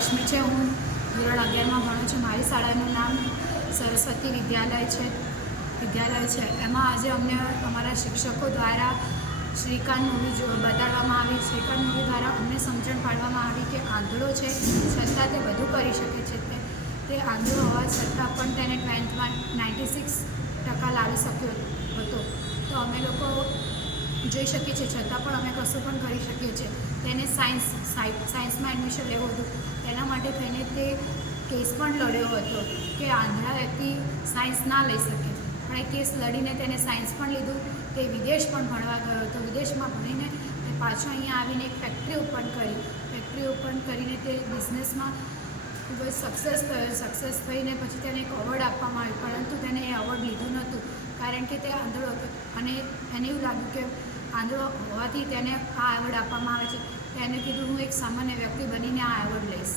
લક્ષ્મી છે. હું ધોરણ 11માં ભણું છું. મારી શાળાનું નામ સરસ્વતી વિદ્યાલય છે. એમાં આજે અમને અમારા શિક્ષકો દ્વારા શ્રીકાંત મૂવી બતાડવામાં આવી. શ્રીકાંત મૂવી દ્વારા અમને સમજણ પાડવામાં આવી કે આંધળો છે છતાં તે બધું કરી શકે છે. તે આંધળો હોવા છતાં પણ તેને 12th માં 96% લાવી શક્યો હતો. તો અમે લોકો જોઈ શકીએ છીએ છતાં પણ અમે કશું પણ કરી શકીએ છીએ. તેને સાયન્સમાં એડમિશન લેવું હતું. તેના માટે થઈને તે કેસ પણ લડ્યો હતો કે આંધળા વ્યક્તિ સાયન્સ ના લઈ શકે, પણ એ કેસ લડીને તેને સાયન્સ પણ લીધું. તે વિદેશ પણ ભણવા ગયો હતો. વિદેશમાં ભણીને તે પાછો અહીંયા આવીને એક ફેક્ટરી ઓપન કરી. ફેક્ટરી ઓપન કરીને તે બિઝનેસમાં ખૂબ જ સક્સેસ થઈને પછી તેને એક એવોર્ડ આપવામાં આવ્યો, પરંતુ તેને એ એવોર્ડ લીધું નહોતું કારણ કે તે આંધળો હતો. અને એને એવું લાગ્યું કે આંધળો હોવાથી તેને આ એવોર્ડ આપવામાં આવે છે. તેને કીધું હું એક સામાન્ય વ્યક્તિ બનીને આ એવોર્ડ લઈશ.